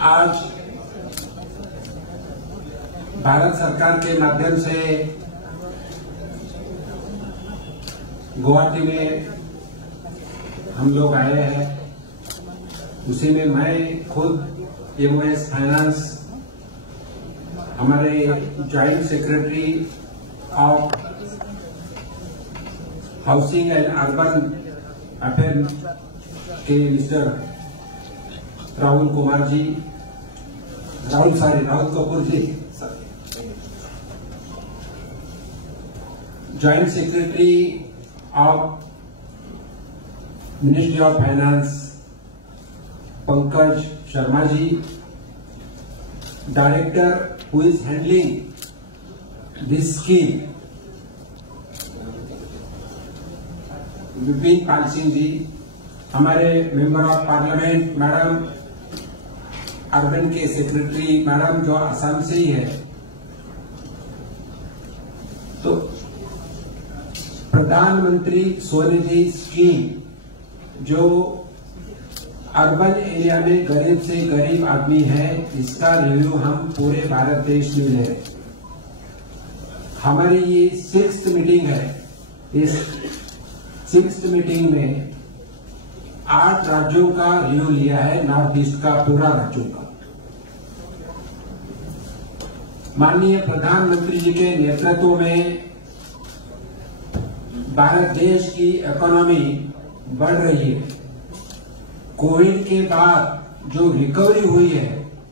आज भारत सरकार के माध्यम से गुवाहाटी में हम लोग आए हैं। उसी में मैं खुद एमओएस फाइनेंस, हमारे joint secretary of housing and urban affair के mister Rahul Kapoor ji, joint secretary of ministry of finance Pankaj Sharma ji, director who is handling this scheme Vipin Pal Singh ji, हमारे member of parliament madam, urban के सेक्रेटरी मैडम जो असम से ही है। तो प्रधानमंत्री स्वनिधि स्कीम जो अर्बन एरिया में गरीब से गरीब आदमी है, इसका रिव्यू हम पूरे भारत देश में ले रहे। हमारी ये 6th मीटिंग है। इस 6th मीटिंग में 8 राज्यों का रिव्यू लिया है, नॉर्थ ईस्ट का पूरा राज्यों का। माननीय प्रधानमंत्री जी के नेतृत्व में भारत देश की इकोनॉमी बढ़ रही है। कोविड के बाद जो रिकवरी हुई है,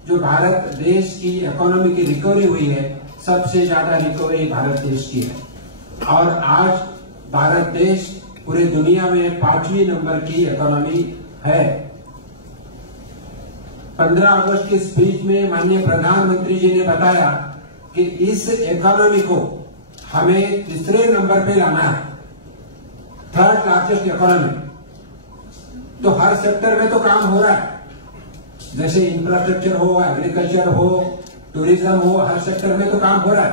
जो भारत देश की इकोनॉमी की रिकवरी हुई है, सबसे ज्यादा रिकवरी भारत देश की है। और आज भारत देश पूरे दुनिया में 5वें नंबर की इकोनॉमी है। 15 अगस्त की स्पीच में माननीय प्रधानमंत्री जी ने बताया कि इस इकोनॉमी को हमें तीसरे नंबर पे लाना है, 3rd लार्जेस्ट इकोनॉमी। तो हर सेक्टर में तो काम हो रहा है, जैसे इंफ्रास्ट्रक्चर हो, एग्रीकल्चर हो, टूरिज्म हो, हर सेक्टर में तो काम हो रहा है।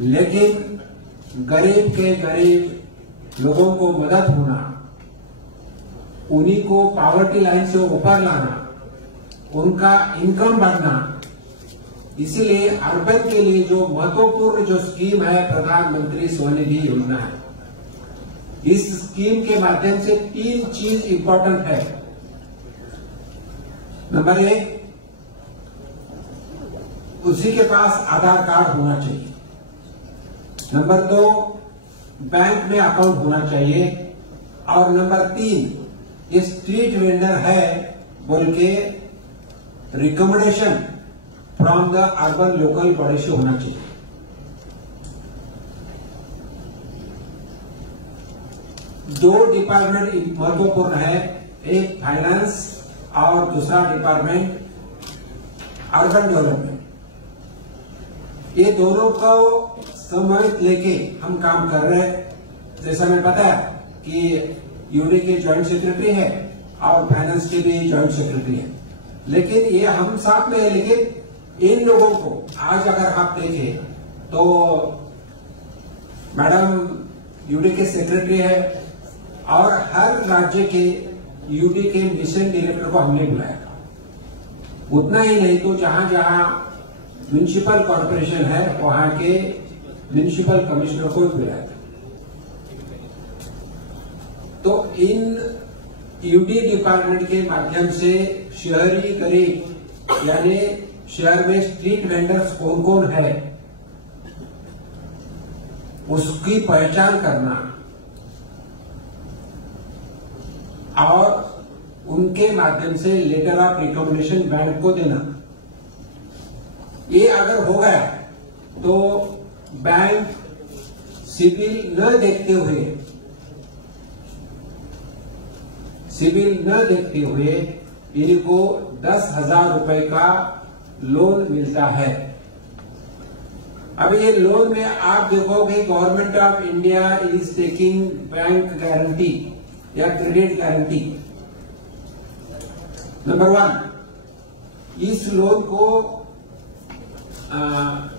लेकिन गरीब के गरीब लोगों को मदद होना, उन्हीं को पॉवर्टी लाइन से ऊपर लाना, उनका इनकम बढ़ना, इसीलिए अर्बन के लिए जो महत्वपूर्ण जो स्कीम है प्रधानमंत्री स्वनिधि योजना है। इस स्कीम के माध्यम से 3 चीज इंपॉर्टेंट है। नंबर 1, उसी के पास आधार कार्ड होना चाहिए। नंबर 2, बैंक में अकाउंट होना चाहिए। और नंबर 3, ये स्ट्रीट वेंडर है बोल के recommendation from the urban local body से होना चाहिए। दो डिपार्टमेंट महत्वपूर्ण है, एक फाइनेंस और दूसरा डिपार्टमेंट अर्बन डेवलपमेंट। ये दोनों को समन्वित लेके हम काम कर रहे हैं। जैसा मैं पता है कि यूडी के जॉइंट सेक्रेटरी है और फाइनेंस के भी जॉइंट सेक्रेटरी है, लेकिन ये हम साथ में है। लेकिन इन लोगों को आज अगर आप देखें तो मैडम यूडी के सेक्रेटरी है और हर राज्य के यूडी के मिशन डायरेक्टर को हमने बुलाया था। उतना ही नहीं तो जहां जहां म्युनिसिपल कॉर्पोरेशन है वहां के म्युनिसिपल कमिश्नर को बुलाया था। तो इन यूडी डिपार्टमेंट के माध्यम से शहरी गरीब यानी शहर में स्ट्रीट वेंडर्स कौन कौन है उसकी पहचान करना और उनके माध्यम से लेटर ऑफ रिकमेंडेशन बैंक को देना। ये अगर हो गया तो बैंक सिविल न देखते हुए इनको 10,000 रुपए का लोन मिलता है। अब ये लोन में आप देखोगे government of India is taking bank guarantee या क्रेडिट गारंटी। नंबर 1, इस लोन को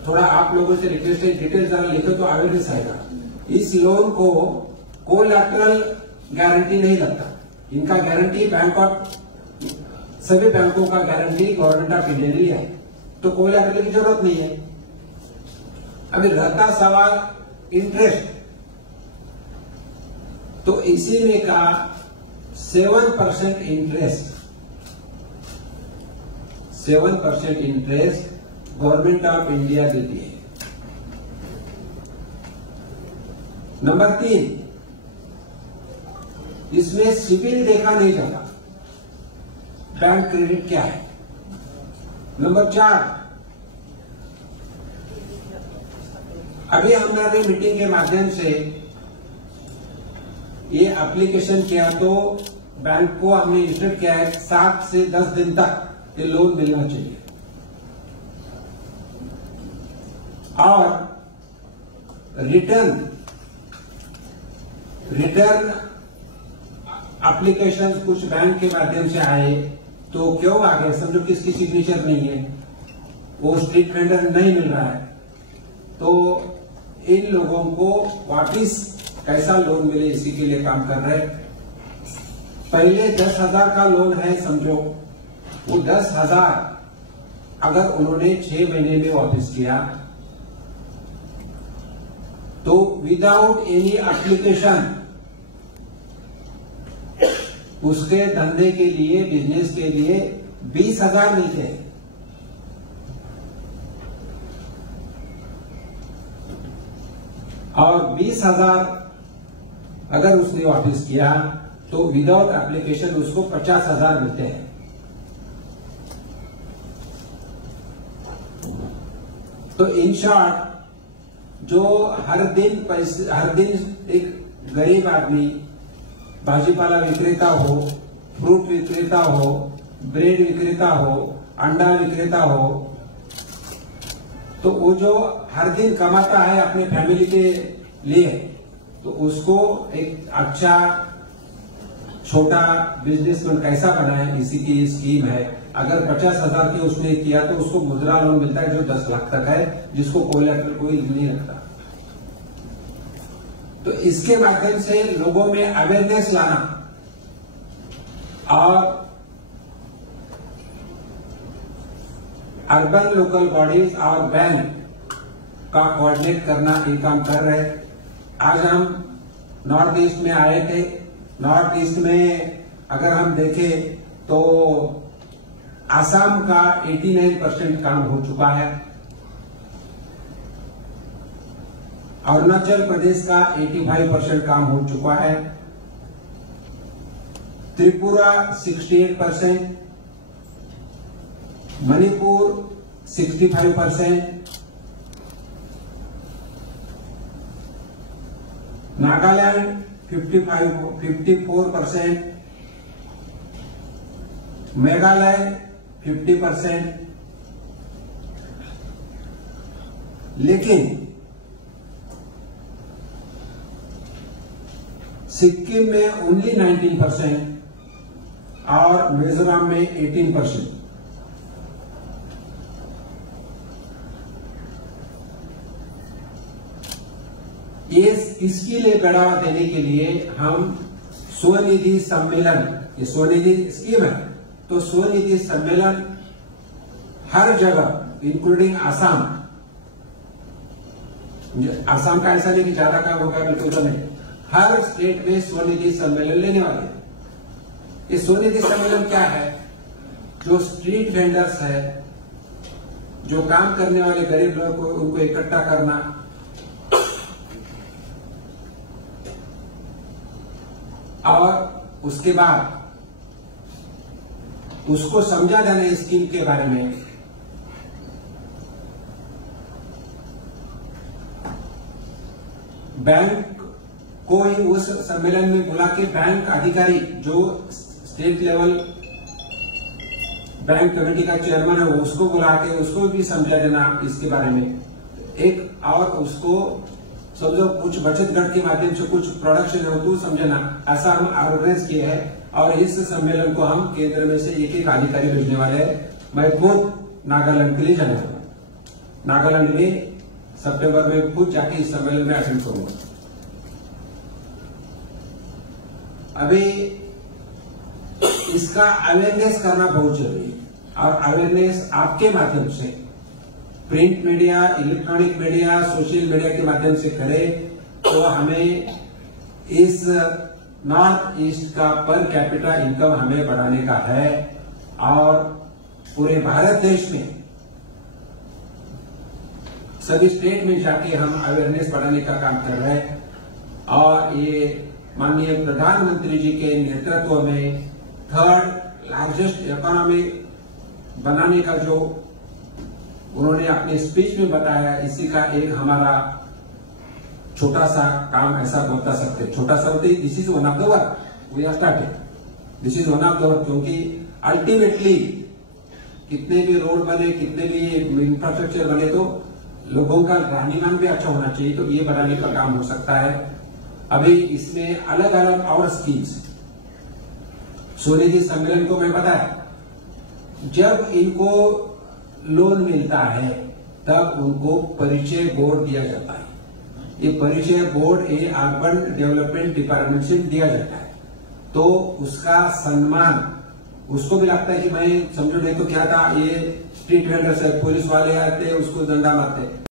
थोड़ा आप लोगों से रिक्वेस्ट है, डिटेल जरा लिखो तो आवेदन आएगा। इस लोन को कोलैटरल गारंटी नहीं लगता, इनका गारंटी बैंक ऑफ सभी बैंकों का गारंटी गवर्नमेंट ऑफ इंडिया ने लिया है, तो कोलैटरल की जरूरत नहीं है। अभी रहता सवाल इंटरेस्ट, तो इसी में का 7% interest, 7% interest government of India देती है। नंबर 3, इसमें सिविल देखा नहीं जाता, बैंक क्रेडिट क्या है। नंबर 4, अभी हमने मीटिंग के माध्यम से ये एप्लीकेशन किया, तो बैंक को हमने इंस्ट्रक्ट किया है 7 से 10 दिन तक ये लोन मिलना चाहिए। और रिटर्न एप्लीकेशन कुछ बैंक के माध्यम से आए, तो क्यों आ गए, समझो किसकी सिग्नेचर नहीं है, वो स्ट्रीट वेंडर नहीं मिल रहा है, तो इन लोगों को वापिस कैसा लोन मिले इसी के लिए काम कर रहे हैं। पहले 10,000 का लोन है समझो, वो 10,000 अगर उन्होंने 6 महीने में वापस किया, तो विदाउट एनी एप्लीकेशन उसके धंधे के लिए, बिजनेस के लिए 20,000 मिलते हैं। और 20,000 अगर उसने वापस किया, तो विदाउट एप्लीकेशन उसको 50,000 मिलते हैं। तो इन शॉर्ट, जो हर दिन एक गरीब आदमी, भाजीपाला विक्रेता हो, फ्रूट विक्रेता हो, ब्रेड विक्रेता हो, अंडा विक्रेता हो, तो वो जो हर दिन कमाता है अपने फैमिली के लिए, तो उसको एक अच्छा छोटा बिजनेसमैन कैसा बनाए, इसी की स्कीम है। अगर 50,000 की उसने किया, तो उसको मुद्रा लोन मिलता है जो 10 लाख तक है, जिसको कोई नहीं रखता। तो इसके माध्यम से लोगों में अवेयरनेस लाना और अर्बन लोकल बॉडीज और बैंक का कोऑर्डिनेट करना ये काम कर रहे हैं। आज हम नॉर्थ ईस्ट में आए थे। नॉर्थ ईस्ट में अगर हम देखें तो आसाम का 89% काम हो चुका है, अरुणाचल प्रदेश का 85% काम हो चुका है, त्रिपुरा 68%, मणिपुर 65%, नागालैंड 54%, मेघालय 50%, लेकिन सिक्किम में ओनली 19% और मिजोरम में 18%। ये इसके लिए बढ़ावा देने के लिए हम स्वनिधि सम्मेलन, ये स्वनिधि स्कीम है, तो स्वनिधि सम्मेलन हर जगह इंक्लूडिंग आसाम का ऐसा नहीं कि ज्यादा काम होगा, बिल्कुल तो नहीं, हर स्टेट में स्वनिधि सम्मेलन लेने वाले हैं। ये स्वनिधि सम्मेलन क्या है? जो स्ट्रीट वेंडर्स है, जो काम करने वाले गरीब लोगों को उनको इकट्ठा करना, और उसके बाद उसको समझा जाना इस स्कीम के बारे में। बैंक को ही उस सम्मेलन में बुला के बैंक अधिकारी जो स्टेट लेवल बैंक कमेटी का चेयरमैन है, उसको बुला के उसको भी समझा देना इसके बारे में। एक और उसको समझो कुछ बचत गट के माध्यम से कुछ प्रोडक्शन है तो समझना, ऐसा हम ऑर्गेनाइज किए हैं। और इस सम्मेलन को हम केंद्र में से एक अधिकारी भेजने वाले हैं। मैं खुद नागालैंड के लिए जाना, नागालैंड में सितंबर में खुद जाके इस सम्मेलन में अटेंड करूंगा। अभी इसका अवेयरनेस करना बहुत जरूरी है। और अवेयरनेस आपके माध्यम से, print media, electronic media, social media के माध्यम से करें तो हमें इस नॉर्थ ईस्ट का पर कैपिटा इनकम हमें बढ़ाने का है। और पूरे भारत देश में सभी स्टेट में जाके हम अवेयरनेस बढ़ाने का काम कर रहे हैं। और ये माननीय प्रधानमंत्री जी के नेतृत्व में थर्ड लार्जेस्ट इकोनॉमी बनाने का जो उन्होंने अपने स्पीच में बताया, इसी का एक हमारा छोटा सा काम ऐसा बता सकते, छोटा सा होते, this is one of the work we are started, this is one of the work. क्योंकि अल्टीमेटली कितने भी रोड बने, कितने भी इंफ्रास्ट्रक्चर बने, तो लोगों का रहनीमान भी अच्छा होना चाहिए, तो ये बनाने का काम हो सकता है। अभी इसमें अलग अलग और स्कीम्स, स्वनिधि सम्मेलन को मैं बताया, जब इनको लोन मिलता है तब उनको परिचय बोर्ड दिया जाता है। ये परिचय बोर्ड ये अर्बन डेवलपमेंट डिपार्टमेंट से दिया जाता है, तो उसका सम्मान उसको भी लगता है कि मैं समझो नहीं तो क्या था, ये स्ट्रीट वेंडर से पुलिस वाले आते उसको दंडा मारते।